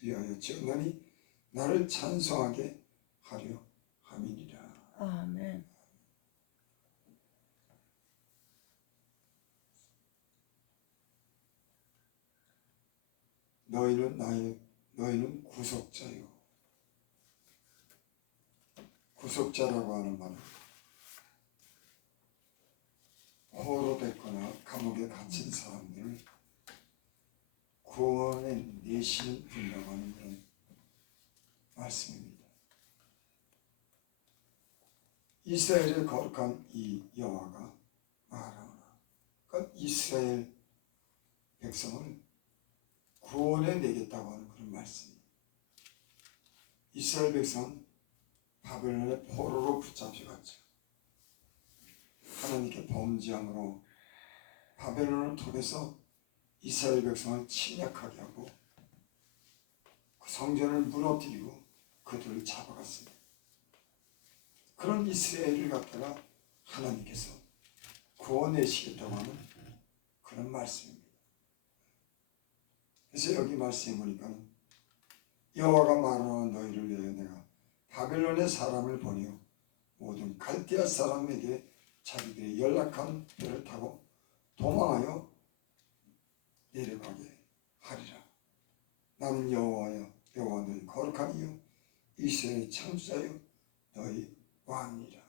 위하여 지었나니 나를 찬송하게 하려 함이니라. 아멘. 너희는 구속자요. 구속자라고 하는 말은 포로됐거나 감옥에 갇힌 사람들을 구원해 내시는 분이라고 하는 그런 말씀입니다. 이스라엘의 거룩한 이 여호와가 말하노라. 그러니까 이스라엘 백성을 구원해 내겠다고 하는 그런 말씀입니다. 이스라엘 백성은 바벨론의 포로로 붙잡혀갔죠. 하나님께 범죄함으로 바벨론을 통해서 이스라엘 백성을 침략하게 하고 그 성전을 무너뜨리고 그들을 잡아갔습니다. 그런 이스라엘을 갖다가 하나님께서 구원내시겠다고 하는 그런 말씀입니다. 그래서 여기 말씀해 보니까 여호와가 말하는 너희를 위하여 내가 바벨론의 사람을 보내어 모든 갈대아 사람에게 자기들의 연락한 배를 타고 도망하여 내려가게 하리라. 나는 여호와여 너희 거룩한 이요 이스라엘의 창조자요 너희 왕이라.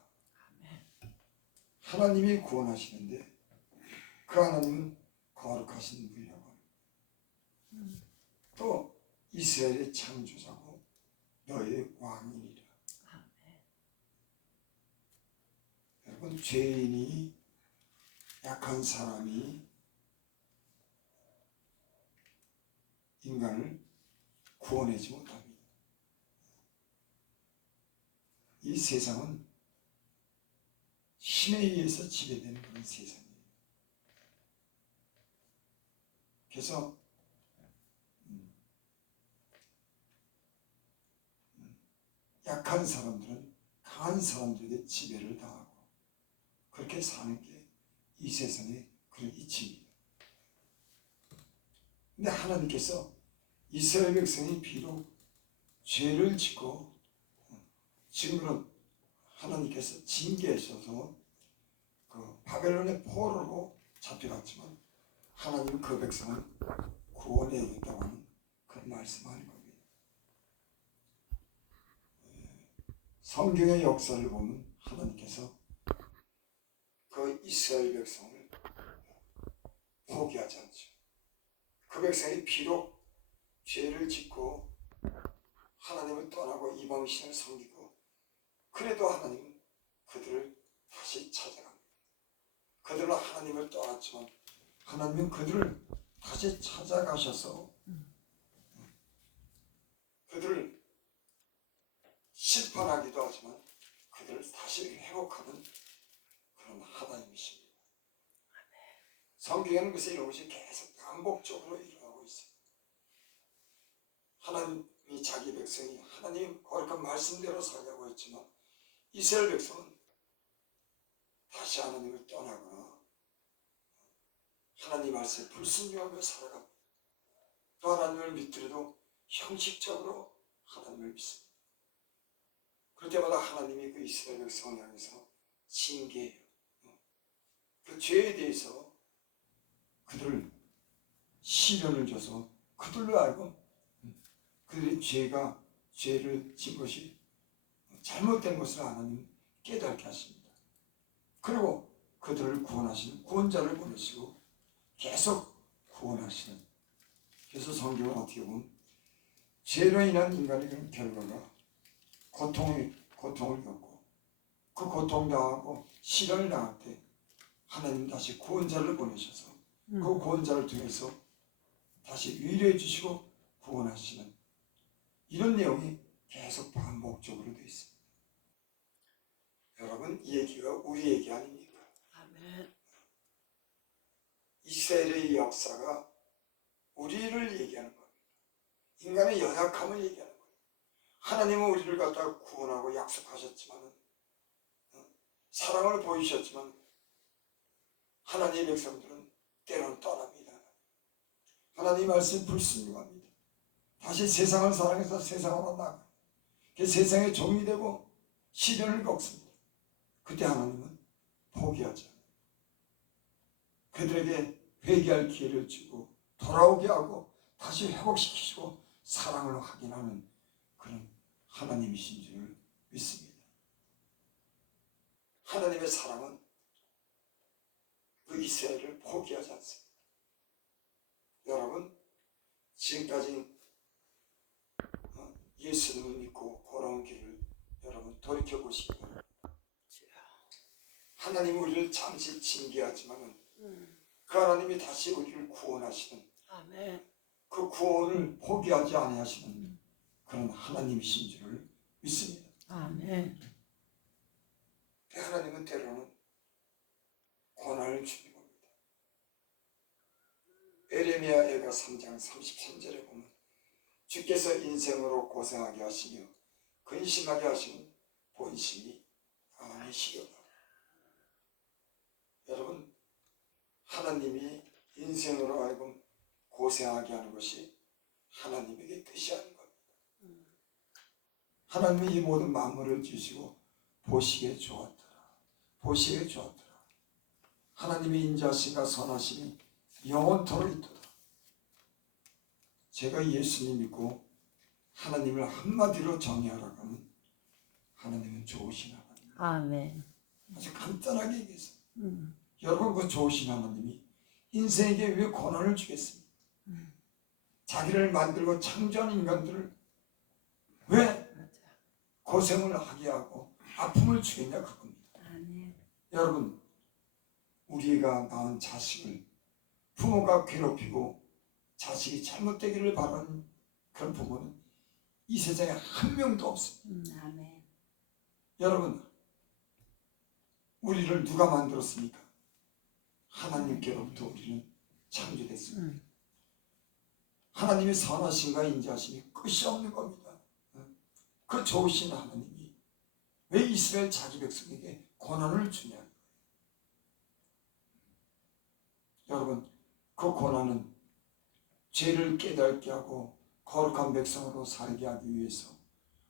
하나님이 구원하시는데 그 하나님은 거룩하신 분이라고 합니다. 또 이스라엘의 창조자고 너희 왕이니라. 여러분, 죄인이, 약한 사람이 인간을 구원하지 못합니다. 이 세상은 힘에 의해서 지배되는 그런 세상이에요. 그래서 약한 사람들은 강한 사람들에게 지배를 당하고 그렇게 사는 게 이 세상의 그런 이치입니다. 근데 하나님께서 이스라엘 백성이 비록 죄를 짓고 지금은 하나님께서 징계하셔서 그 바벨론의 포로로 잡혀갔지만 하나님은 그 백성을 구원해야겠다고 하는 그런 말씀하는 겁니다. 성경의 역사를 보면 하나님께서 그 이스라엘 백성을 포기하지 않죠. 그 백성이 비록 죄를 짓고 하나님을 떠나고 이방신을 섬기고 그래도 하나님은 그들을 다시 찾아갑니다. 그들은 하나님을 떠났지만 하나님은 그들을 다시 찾아가셔서 그들을 심판하기도 하지만 그들을 다시 회복하는 그런 하나님이십니다. 성경에는 그래서 이런 것이 계속 반복적으로 일어나고 있습니다. 하나님이 자기 백성이 하나님 거룩한 말씀대로 살려고 했지만 이스라엘 백성은 다시 하나님을 떠나거나 하나님 말씀에 불순종하며 살아갑니다. 또 하나님을 믿더라도 형식적으로 하나님을 믿습니다. 그럴 때마다 하나님이 그 이스라엘 백성을 향해서 징계해요. 그 죄에 대해서 그들을 시련을 줘서 그들로 알고 그들의 죄를 진 것이 잘못된 것을 하나님 깨닫게 하십니다. 그리고 그들을 구원하시는 구원자를 보내시고 계속 구원하시는. 그래서 성경은 어떻게 보면 죄로 인한 인간의 그런 결과가 고통을 겪고 그 고통당하고 시련을 당할 때 하나님 다시 구원자를 보내셔서 그 구원자를 통해서 다시 위로해 주시고 구원하시는 이런 내용이 계속 반복적으로 되어 있습니다. 여러분, 이 얘기가 우리 얘기 아닙니까? 아멘. 이스라엘의 역사가 우리를 얘기하는 겁니다. 인간의 연약함을 얘기하는 거예요. 하나님은 우리를 갖다가 구원하고 약속하셨지만 사랑을 보이셨지만 하나님의 백성들은 때론 떠납니다. 하나님 말씀 불순종합니다. 다시 세상을 사랑해서 세상으로 나가. 그 세상의 종이 되고 시련을 겪습니다. 그때 하나님은 포기하지 않아요. 그들에게 회개할 기회를 주고 돌아오게 하고 다시 회복시키시고 사랑을 확인하는 그런 하나님이신 줄 믿습니다. 하나님의 사랑은 그 이스라엘을 포기하지 않습니다. 여러분, 지금까지 예수님을 믿고 걸어온 길을 여러분 돌이켜보시기 바랍니다. 하나님은 우리를 잠시 징계하지만 그 하나님이 다시 우리를 구원하시는, 아멘. 그 구원을 포기하지 아니하시는 그런 하나님이신 줄을 믿습니다. 아멘. 하나님은 때로는 고난을 주는 겁니다. 에레미야가 3장 33절에 보면 주께서 인생으로 고생하게 하시며 근심하게 하시는 본심이 아니시려다. 여러분, 하나님이 인생으로 하여금 고생하게 하는 것이 하나님에게 뜻이 아닌 겁니다. 하나님이 이 모든 만물을 주시고 보시기에 좋았더라. 보시기에 좋았더라. 하나님의 인자하심과 선하심이 영원토록 있도다. 제가 예수님 믿고 하나님을 한마디로 정의하라고 하면 하나님은 좋으신 하나님. 아멘. 아주 간단하게 얘기했어요. 여러분, 그 좋으신 하나님이 인생에게 왜 고난을 주겠습니까? 자기를 만들고 창조한 인간들을 왜 고생을 하게 하고 아픔을 주겠냐 그겁니다. 아멘. 여러분, 우리가 낳은 자식을 부모가 괴롭히고 자식이 잘못되기를 바라는 그런 부모는 이 세상에 한 명도 없습니다. 아멘. 여러분, 우리를 누가 만들었습니까? 하나님께로부터 우리는 창조됐습니다. 하나님의 선하심과 인자하심이 끝이 없는 겁니다. 그 좋으신 하나님이 왜 이스라엘 자기 백성에게 고난을 주냐? 여러분, 그 고난은 죄를 깨닫게 하고 거룩한 백성으로 살게 하기 위해서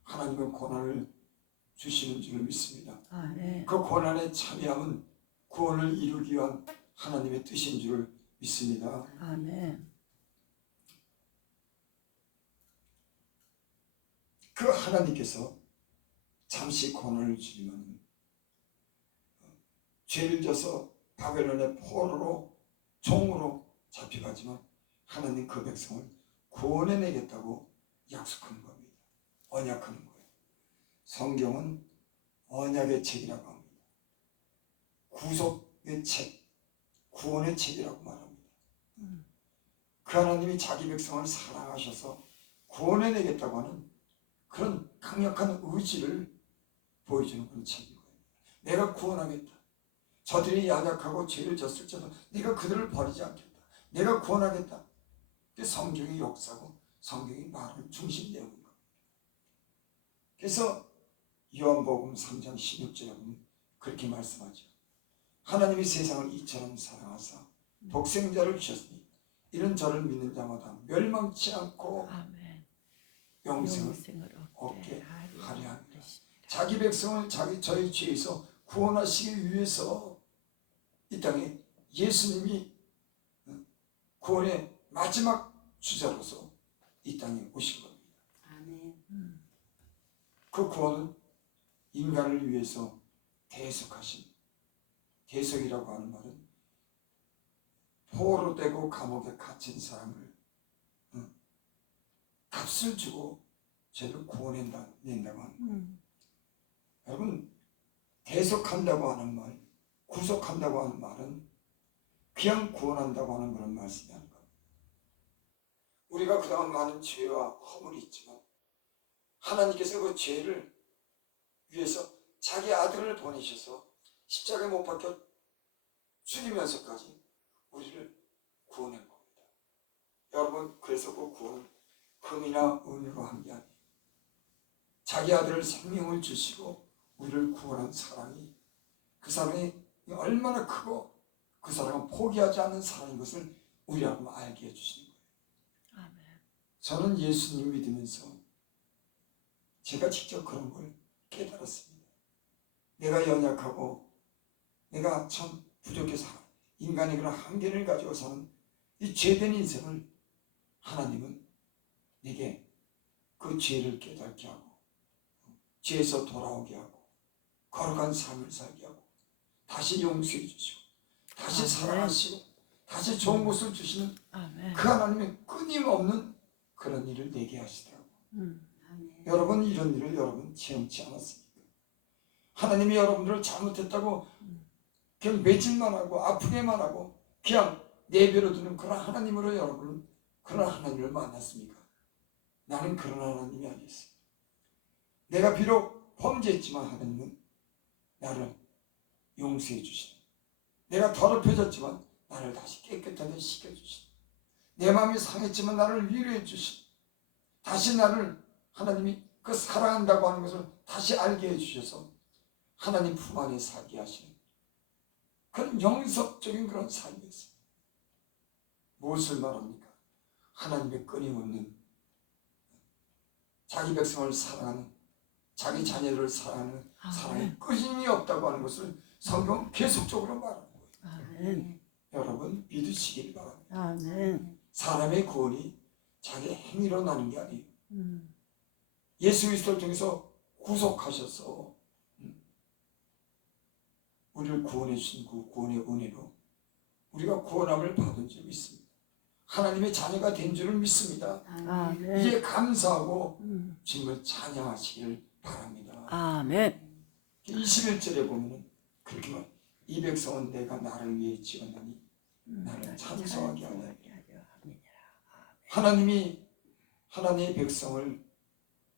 하나님은 고난을 주시는 줄 믿습니다. 아멘. 그 고난에 참여함은 구원을 이루기 위한 하나님의 뜻인 줄 믿습니다. 아멘. 그 하나님께서 잠시 고난을 주지만 죄를 져서 바벨론의 포로로 종으로 잡혀가지만 하나님 그 백성을 구원해내겠다고 약속하는 겁니다. 언약하는 거예요. 성경은 언약의 책이라고 합니다. 구속의 책, 구원의 책이라고 말합니다. 그 하나님이 자기 백성을 사랑하셔서 구원해내겠다고 하는 그런 강력한 의지를 보여주는 그런 책인 거예요. 내가 구원하겠다. 저들이 연약하고 죄를 졌을지라도 내가 그들을 버리지 않겠다. 내가 구원하겠다. 그게 성경의 역사고 성경의 말을 중심 내용인 겁니다. 그래서 요한복음 3장 16절에 보면 그렇게 말씀하죠. 하나님이 세상을 이처럼 사랑하사 독생자를 주셨으니 이는 저를 믿는 자마다 멸망치 않고 아멘. 영생을 얻게 하려 합니다. 자기 백성을 저희 죄에서 구원하시기 위해서 이 땅에 예수님이 구원의 마지막 주자로서 이 땅에 오신 겁니다. 아멘. 그 구원은 인간을 위해서 대속하신, 대속이라고 하는 말은 포로 되고 감옥에 갇힌 사람을 값을 주고 죄를 구원낸다고 하는 거예요. 여러분, 대속한다고 하는 말, 구속한다고 하는 말은 그냥 구원한다고 하는 그런 말씀이 아닌 겁니다. 우리가 그동안 많은 죄와 허물이 있지만 하나님께서 그 죄를 위해서 자기 아들을 보내셔서 십자가에 못 박혀 죽이면서까지 우리를 구원한 겁니다. 여러분, 그래서 그 구원은 금이나 은으로 한 게 아니에요. 자기 아들을 생명을 주시고 우리를 구원한 사랑이, 그 사랑이 얼마나 크고 그 사랑은 포기하지 않는 사랑인 것을 우리하고 알게 해주시는 거예요. 아멘. 저는 예수님 믿으면서 제가 직접 그런 걸 깨달았습니다. 내가 연약하고 내가 참 부족해서 인간의 그런 한계를 가지고 사는 이 죄된 인생을 하나님은 내게 그 죄를 깨닫게 하고 죄에서 돌아오게 하고 거룩한 삶을 살게 하고 다시 용서해 주시고 다시 사랑하시고 다시 좋은 것을 주시는 아멘. 그 하나님의 끊임없는 그런 일을 내게 하시더라고요. 아멘. 여러분 이런 일을 여러분 체험치 않았습니까? 하나님이 여러분들을 잘못했다고 그냥 매질만 하고 아프게만 하고 그냥 내버려 두는 그런 하나님으로 여러분은 그런 하나님을 만났습니까? 나는 그런 하나님이 아니었어요. 내가 비록 범죄했지만 하나님은 나를 용서해 주시는, 내가 더럽혀졌지만 나를 다시 깨끗하게 씻겨주시는, 내 마음이 상했지만 나를 위로해 주시는, 다시 나를 하나님이 그 사랑한다고 하는 것을 다시 알게 해주셔서 하나님 품 안에 살게 하시는 그런 영성적인 그런 삶이었어요. 무엇을 말합니까? 하나님의 끊임없는 자기 백성을 사랑하는, 자기 자녀들을 사랑하는 사랑이 끊임이 없다고 하는 것을 성경은 계속적으로 말하는 거예요. 아멘. 여러분 믿으시길 바랍니다. 아멘. 사람의 구원이 자기 행위로 나는 게 아니에요. 예수 그리스도를 통해서 구속하셔서 우리를 구원해 주신 그 구원의 은혜로 우리가 구원함을 받은 줄 믿습니다. 하나님의 자녀가 된 줄을 믿습니다. 아멘. 이에 감사하고 주님을 찬양하시길 바랍니다. 아멘. 21절에 보면 그렇게 말, 이 백성은 내가 나를 위해 지었나니 나를 찬송하게 하라. 하나님이 하나님의 백성을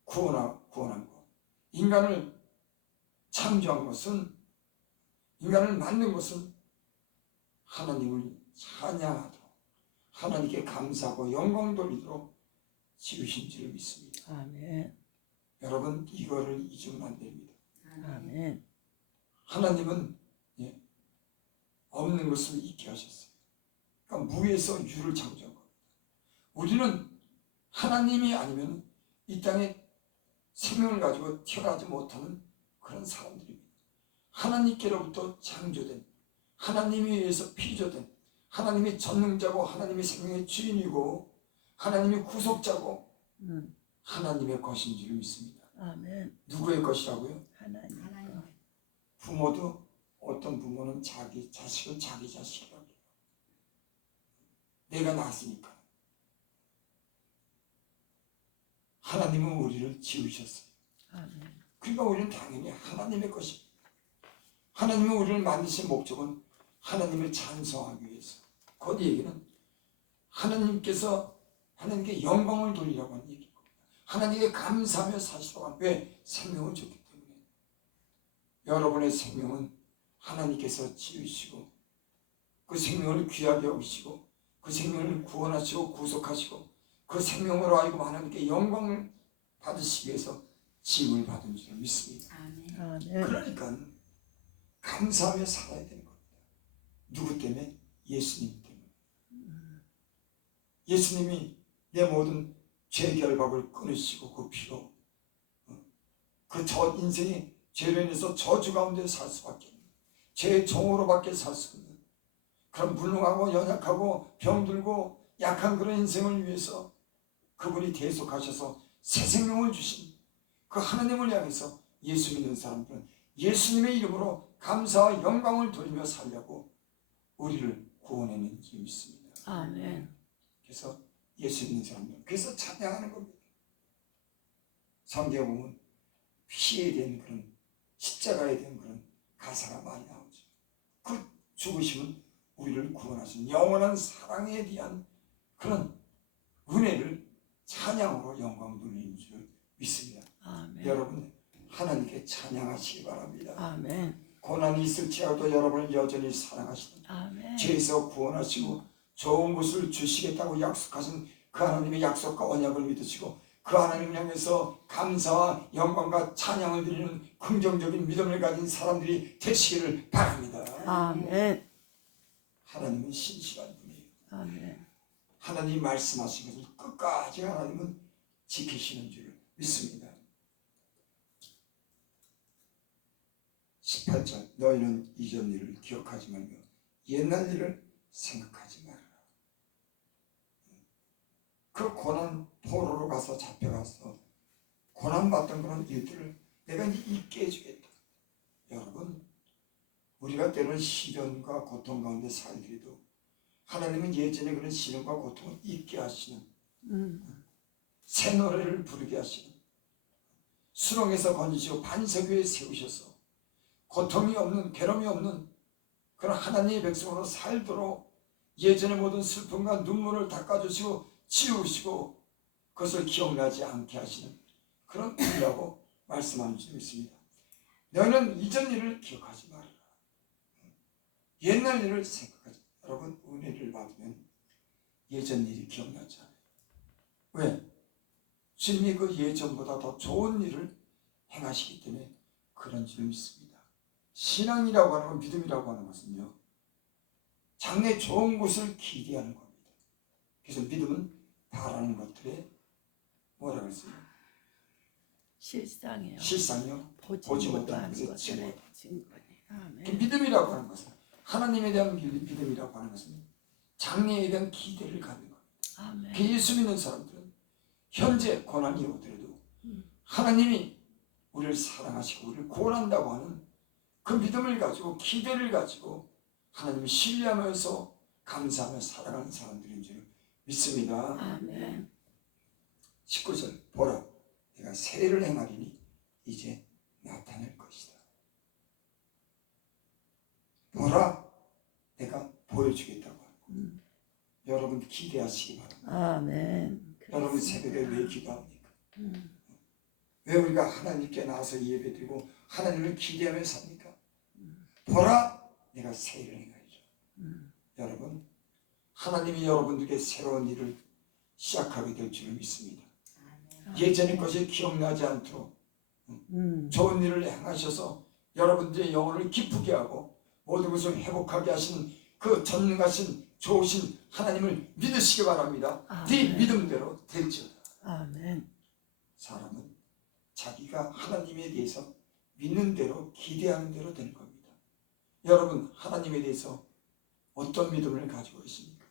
구원한 것, 인간을 창조한 것은, 인간을 만든 것은 하나님을 찬양하도록, 하나님께 감사하고 영광 돌리도록 지으신 줄 믿습니다. 아멘. 여러분 이거를 잊으면 안 됩니다. 아멘. 하나님은 없는 것을 있게 하셨어요. 그러니까 무에서 유를 창조한 겁니다. 우리는 하나님이 아니면 이 땅에 생명을 가지고 태어나지 못하는 그런 사람들입니다. 하나님께로부터 창조된, 하나님에 의해서 피조된, 하나님이 전능자고 하나님이 생명의 주인이고 하나님이 구속자고 하나님의 것인 줄 믿습니다. 아멘. 누구의 것이라고요? 하나님. 부모도 어떤 부모는 자기 자식을 자기 자식이라고 해요. 내가 낳았으니까. 하나님은 우리를 지으셨어요. 아멘. 그러니까 우리는 당연히 하나님의 것입니다. 하나님은 우리를 만드신 목적은 하나님을 찬송하기 위해서. 그 얘기는 하나님께 영광을 돌리라고 하는 얘기고, 하나님께 감사하며 사시라고 하는, 왜? 생명을 줬기 때문에. 여러분의 생명은 하나님께서 지으시고 그 생명을 귀하게 여기시고 그 생명을 구원하시고 구속하시고 그 생명으로 하여금 하나님께 영광을 받으시기 위해서 지음을 받은 줄 믿습니다. 아멘. 그러니까 감사하며 살아야 되는 겁니다. 누구 때문에? 예수님 때문에. 예수님이 내 모든 죄 결박을 끊으시고 그 피로 그 저 인생이 죄로 인해서 저주 가운데 살 수밖에 없는, 죄의 종으로밖에 살 수 없는 그런 불능하고 연약하고 병들고 약한 그런 인생을 위해서 그분이 대속하셔서 새 생명을 주신 그 하나님을 향해서 예수 믿는 사람들은 예수님의 이름으로 감사와 영광을 돌리며 살려고 우리를 구원해낸 줄 믿습니다. 아멘. 그래서 예수 믿는 사람들, 그래서 찬양하는 겁니다. 성경에 보면 피에 대한 그런, 십자가에 대한 그런 가사가 많이 나오죠. 그 죽으심은 우리를 구원하신 영원한 사랑에 대한 그런 은혜를 찬양으로 영광 돌리는 줄 믿습니다. 아멘. 여러분 하나님께 찬양하시기 바랍니다. 아멘. 고난이 있을지라도 여러분을 여전히 사랑하시는, 아멘. 죄에서 구원하시고 좋은 것을 주시겠다고 약속하신 그 하나님의 약속과 언약을 믿으시고 그 하나님을 향해서 감사와 영광과 찬양을 드리는 긍정적인 믿음을 가진 사람들이 되시기를 바랍니다. 아멘. 하나님은 신실한 분이에요. 아멘. 하나님이 말씀하신 것을 끝까지 하나님은 지키시는 줄 믿습니다. 18절 너희는 이전 일을 기억하지 말며 옛날 일을 생각하지 말아라. 그 고난 포로로 가서 잡혀가서 고난받던 그런 일들을 내가 잊게 해주겠다. 여러분, 우리가 때로는 시련과 고통 가운데 살더라도 하나님은 예전에 그런 시련과 고통을 잊게 하시는, 새 노래를 부르게 하시는, 수렁에서 건지시고 반석 위에 세우셔서 고통이 없는, 괴로움이 없는 그런 하나님의 백성으로 살도록 예전의 모든 슬픔과 눈물을 닦아주시고 지우시고 그것을 기억나지 않게 하시는 그런 분이라고 말씀하는 줄 믿습니다. 너희는 이전 일을 기억하지 말아라. 옛날 일을 생각하지. 여러분, 은혜를 받으면 예전 일이 기억나지 않아요. 왜? 주님이 그 예전보다 더 좋은 일을 행하시기 때문에 그런 줄 믿습니다. 신앙이라고 하는 건, 믿음이라고 하는 것은요, 장래 좋은 것을 기대하는 겁니다. 그래서 믿음은 바라는 것들에 뭐라고 했어요? 실상이요. 실상이요. 보지 못하는 것의 증거. 아멘. 믿음이라고 하는 것은, 하나님에 대한 믿음이라고 하는 것은 장래에 대한 기대를 갖는 겁니다. 아멘. 그 예수 믿는 사람들은 현재 고난이 오더라도 하나님이 우리를 사랑하시고 우리를 구원한다고 하는 그 믿음을 가지고, 기대를 가지고 하나님을 신뢰하면서 감사하며 살아가는 사람들인 줄 믿습니다. 아멘. 19절 보라, 내가 새 일을 행하리니 이제 나타날 것이다. 보라, 내가 보여주겠다고 하고, 여러분 기대하시기 바랍니다. 아멘. 여러분 새벽에 왜 기도합니까? 왜 우리가 하나님께 나와서 예배드리고 하나님을 기대하며 삽니까? 보라, 내가 새 일을 행하리라. 여러분, 하나님이 여러분들에게 새로운 일을 시작하게 될 줄 믿습니다. 예전의 것이 기억나지 않도록 좋은 일을 행하셔서 여러분들의 영혼을 기쁘게 하고 모든 것을 회복하게 하시는 그 전능하신 좋으신 하나님을 믿으시기 바랍니다. 네 믿음대로 될지어다. 아멘. 사람은 자기가 하나님에 대해서 믿는 대로, 기대하는 대로 되는 겁니다. 여러분, 하나님에 대해서 어떤 믿음을 가지고 있습니까?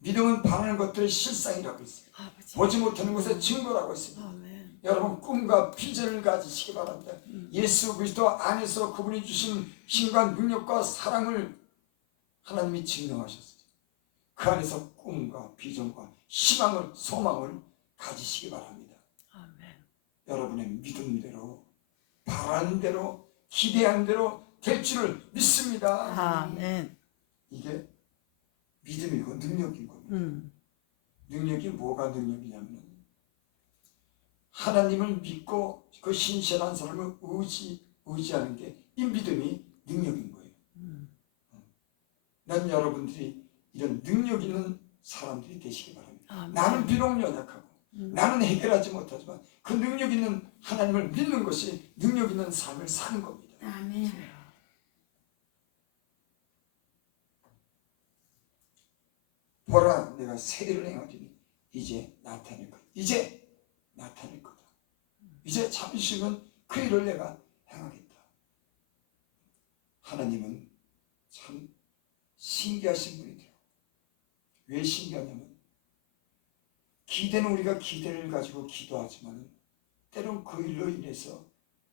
믿음은 바라는 것들의 실상이라고 있습니다. 아버지. 보지 못하는 것의 증거라고 있습니다. 아멘. 여러분, 꿈과 비전을 가지시기 바랍니다. 예수 그리스도 안에서 그분이 주신 힘과 능력과 사랑을 하나님이 증명하셨어요. 그 안에서 꿈과 비전과 희망을, 소망을 가지시기 바랍니다. 아멘. 여러분의 믿음대로, 바라는 대로, 기대한 대로 될 줄을 믿습니다. 아멘. 이게 믿음이고 능력인 겁니다. 능력이 뭐가 능력이냐면, 하나님을 믿고 그 신실한 사람을 의지하는 게 이 믿음이 능력인 거예요. 난 여러분들이 이런 능력 있는 사람들이 되시기 바랍니다. 아멘. 나는 비록 연약하고 나는 해결하지 못하지만 그 능력 있는 하나님을 믿는 것이 능력 있는 삶을 사는 겁니다. 아멘. 보라, 내가 새 일을 행하리니 이제 나타낼 거다. 이제 나타낼 거다. 이제 잠시는 그 일을 내가 행하겠다. 하나님은 참 신기하신 분이더라고요. 왜 신기하냐면, 기대는 우리가 기대를 가지고 기도하지만 때론 그 일로 인해서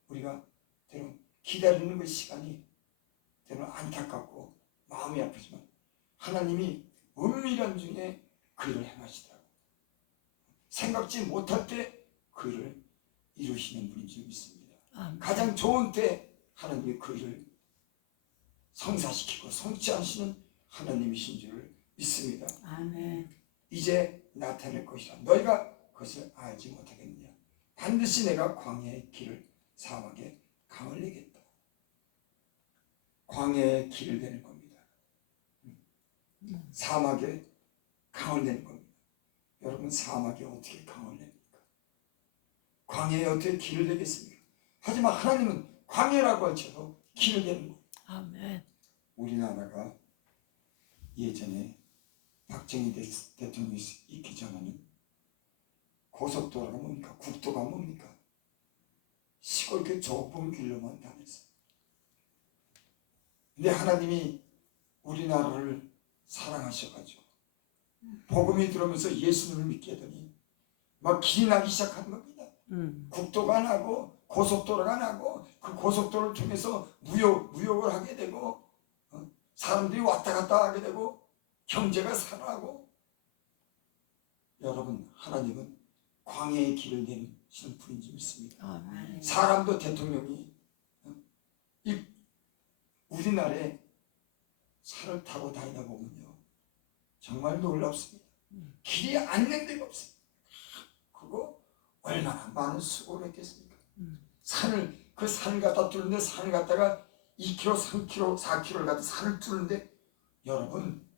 우리가 때론 기다리는 그 시간이 때론 안타깝고 마음이 아프지만 하나님이 은밀한 중에 그 일을 행하시더라고요. 생각지 못할 때 그 일을 이루시는 분인 줄 믿습니다. 아멘. 가장 좋은 때 하나님이 그 일을 성사시키고 성취하시는 하나님이신 줄을 믿습니다. 아멘. 이제 나타낼 것이라 너희가 그것을 알지 못하겠느냐. 반드시 내가 광야의 길을 사막에 강을 내겠다. 광야의 길을 내는 겁니다. 사막에 강을 내는 겁니다. 여러분, 사막에 어떻게 강을 냅니까? 광야에 어떻게 길을 내겠습니까? 하지만 하나님은 광야라고 할지라도 길을 내는 겁니다. 아멘. 우리나라가 예전에 박정희 대통령이 있기 전에는 고속도로가 뭡니까? 국도가 뭡니까? 시골 그 좁은 길로만 다녔어요. 근데 하나님이 우리나라를 사랑하셔가지고 복음이 들어오면서 예수님을 믿게 하더니 막 길이 나기 시작한 겁니다. 국도가 나고 고속도로가 나고 그 고속도로를 통해서 무역을 하게 되고 사람들이 왔다 갔다 하게 되고 경제가 살아나고. 여러분, 하나님은 광야의 길을 내시는 분인 줄 믿습니다. 아멘. 사람도 대통령이 이 우리나라에 차를 타고 다니다 보면요 정말 놀랍습니다. 길이 앉는 데가 없어요. 그거 얼마나 많은 수고를 했겠습니까? 그 산을 갖다 뚫는데 산을 갖다가 2km, 3km, 4km를 갖다 산을 뚫는데 여러분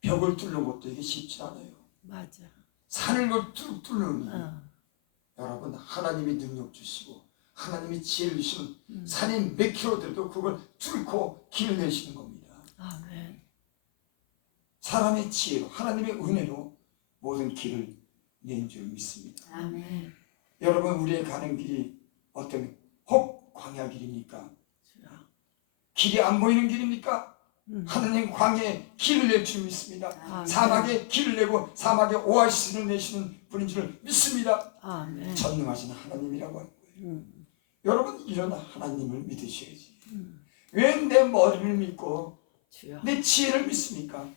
벽을 뚫는 것도 이게 쉽지 않아요. 맞아. 산을 뚫는 여러분 하나님이 능력 주시고 하나님이 지혜를 주시면 산이 몇 킬로 돼도 그걸 뚫고 길을 내시는 겁니다. 아멘. 사람의 지혜로 하나님의 은혜로 모든 길을 낸 줄 믿습니다. 아멘. 여러분 우리의 가는 길이 어떤 혹 광야 길입니까? 주여. 길이 안 보이는 길입니까? 하나님 광야에 길을 낼 줄 믿습니다. 아멘. 사막에 길을 내고 사막에 오아시스를 내시는 분인 줄 믿습니다. 아멘. 전능하신 하나님이라고 하는 거예요. 음. 여러분 이런 하나님을 믿으셔야지. 왜 내 머리를 믿고 주여. 내 지혜를 믿습니까?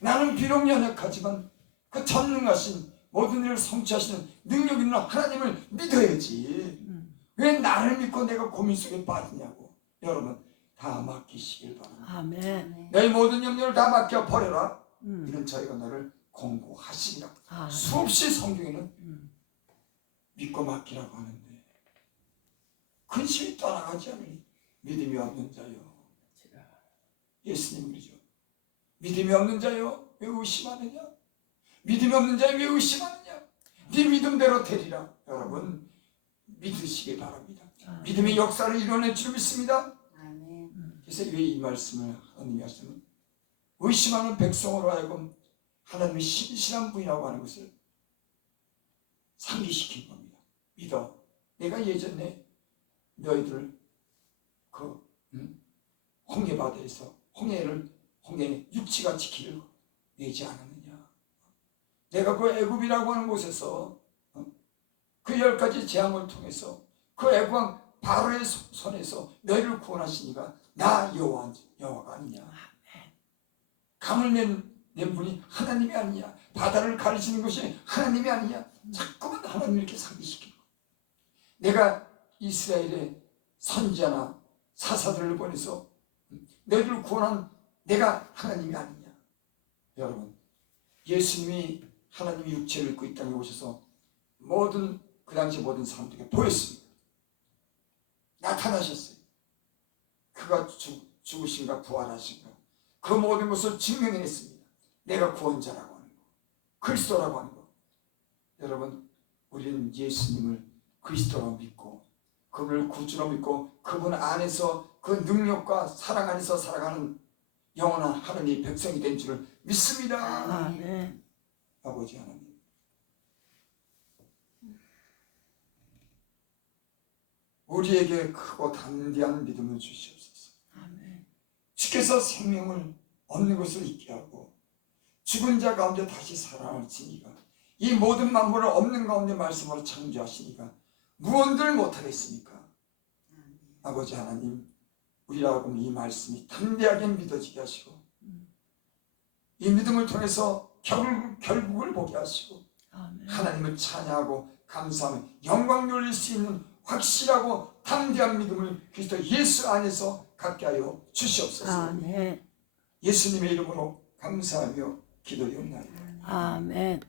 나는 비록 연약하지만 그 전능하신 모든 일을 성취하시는 능력 있는 하나님을 믿어야지. 왜 나를 믿고 내가 고민 속에 빠지냐고. 여러분 다 맡기시길 바랍니다. 아멘. 내 모든 염려를 다 맡겨 버려라. 이는 저희가 너를 공고하시리라. 아멘. 수없이 성경에는 믿고 맡기라고 하는데 근심이 떠나가지 않으니 믿음이 없는 자요. 주여. 예수님 그러죠. 믿음이 없는 자요 왜 의심하느냐? 믿음이 없는 자요 왜 의심하느냐? 네 믿음대로 되리라. 여러분 믿으시기 바랍니다. 아멘. 믿음의 역사를 이뤄낼 줄 믿습니다. 아멘. 그래서 왜 이 말씀을 하나님이 하시면 의심하는 백성으로 하여금 하나님의 신실한 분이라고 하는 것을 상기시킨 겁니다. 믿어. 내가 예전에 너희들 그 홍해 바다에서 홍해 육지같이 길을 내지 않았느냐. 내가 그 애굽이라고 하는 곳에서 그 10가지 재앙을 통해서 그 애굽왕 바로의 손에서 너희를 구원하시니가 나 여호와가 아니냐. 강을 낸 분이 하나님이 아니냐. 바다를 가르치는 것이 하나님이 아니냐. 자꾸만 하나님 이렇게 상기시키고 내가 이스라엘의 선지자나 사사들을 보내서 너희를 구원한 내가 하나님이 아니냐. 여러분 예수님이 하나님이 육체를 입고 이 땅에 오셔서 그 당시 모든 사람들에게 보였습니다. 나타나셨어요. 그가 죽으신가 부활하신가 그 모든 것을 증명해냈습니다. 내가 구원자라고 하는 거, 그리스도라고 하는 거. 여러분 우리는 예수님을 그리스도로 믿고 그분을 구주로 믿고 그분 안에서 그 능력과 사랑 안에서 살아가는 영원한 하나님의 백성이 된 줄을 믿습니다. 아멘. 아버지 하나님, 우리에게 크고 담대한 믿음을 주시옵소서. 아멘. 주께서 생명을 얻는 것을 잊게 하고 죽은 자 가운데 다시 살아나시니까 이 모든 만물을 없는 가운데 말씀으로 창조하시니까 무언들 못하겠습니까? 아버지 하나님, 우리라고 이 말씀이 담대하게 믿어지게 하시고 이 믿음을 통해서 결국을 보게 하시고 아멘. 하나님을 찬양하고 감사하며 영광 돌릴 수 있는 확실하고 담대한 믿음을 그리스도 예수 안에서 갖게 하여 주시옵소서. 아멘. 예수님의 이름으로 감사하며 기도드립니다. 아멘.